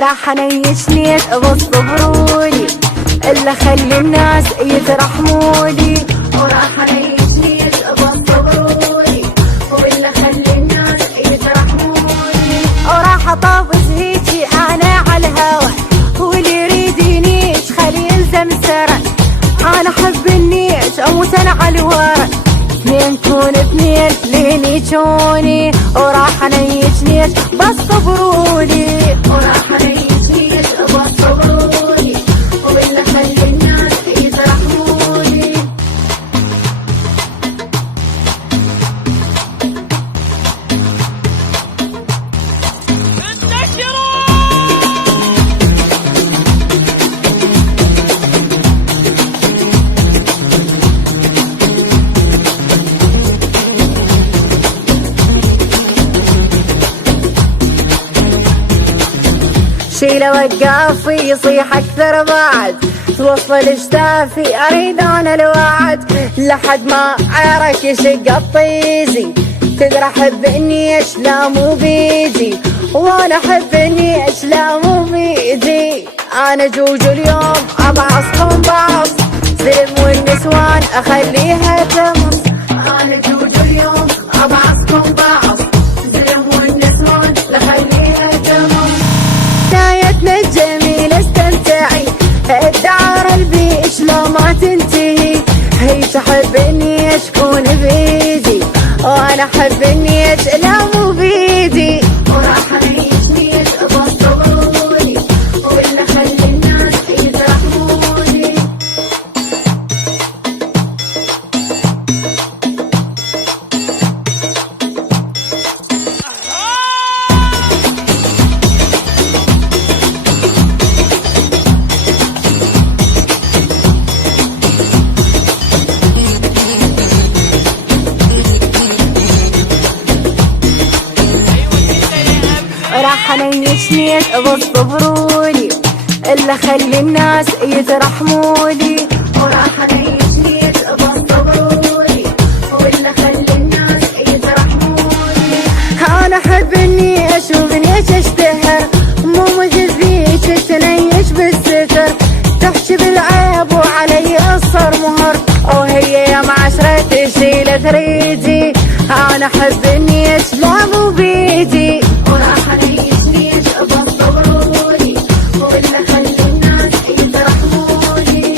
راح انيشني بس صبرولي الا خلي الناس يترحمولي، وراح انيشني بس صبرولي والا خلي الناس يترحمولي، وراح اطافز هيجي انا على الهوا واللي يريد ينيش خلي يلزم سرا، انا احب النيش اموت انا على الورق، اثنين كون اثنين لين يجوني، وراح انيش نيش بس صبرولي، وراح انيش نيش بس صبرولي والا خلي الناس يترحمولي. شيله وقف يصيح اكثر بعد توصل اجتافي اريد انا الوعد، لحد ما عرك يشق الطيزي تدري احب اني لا مو بيدي، وانا احب اني لا مو بيدي، انا جوج اليوم ابعصكم بعص زلم والنسوان اخليها تمص، انا جوج اليوم ابعصكم بعص زلم والنسوان اخليها تمص. حكايتنا الجميلة استمتعي الدعارة البيش لو ما تنتهي، هي تحب اني اشكون بيدي وانا احب اني لا مو بيدي، وراح انيش نيش بس صبرولي والا خلي الناس يترحمولي. راح انيش نيش بس صبرولي الا خلي الناس يترحمولي، وراح انيش نيش بس صبرولي والا خلي الناس يترحمولي. انا احب اني اشوف نيش اشتهر مو مثل ذيك تنيش بالستر تحكي بالعيب وعلي الصر مهر، وهي يا معشرة تشيل تريدي، انا احب اني لا مو بيدي، وراح انيش نيش بس صبرولي والا خلي الناس يترحمولي.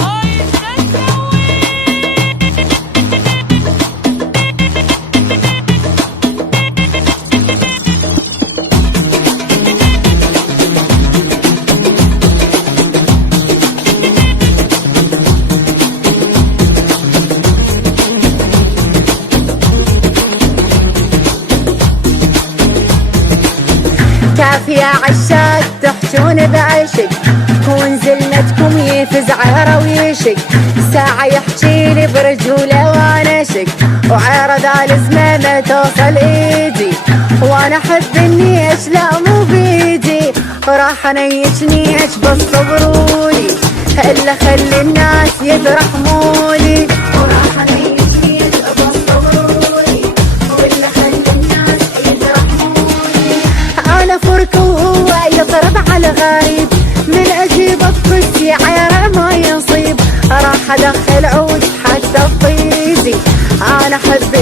كافي يا عشاق تحجون بعشق ونزلنتكم يفزع رويشق، ساعة يحكي لي برجوله وانا شق وعرض الازمة ما توصل ايدي، وانا احب اني لا مو بيدي، راح انيش نيش بس صبرولي الا خلي الناس يترحمولي، وراح انيش نيش بس صبرولي والا خلي الناس يترحمولي. انا فرك وهو يضرب على الغريب من اجيب الطسي عيره ما يصيب، راح ادخل عود حتى الطيزي، انا احب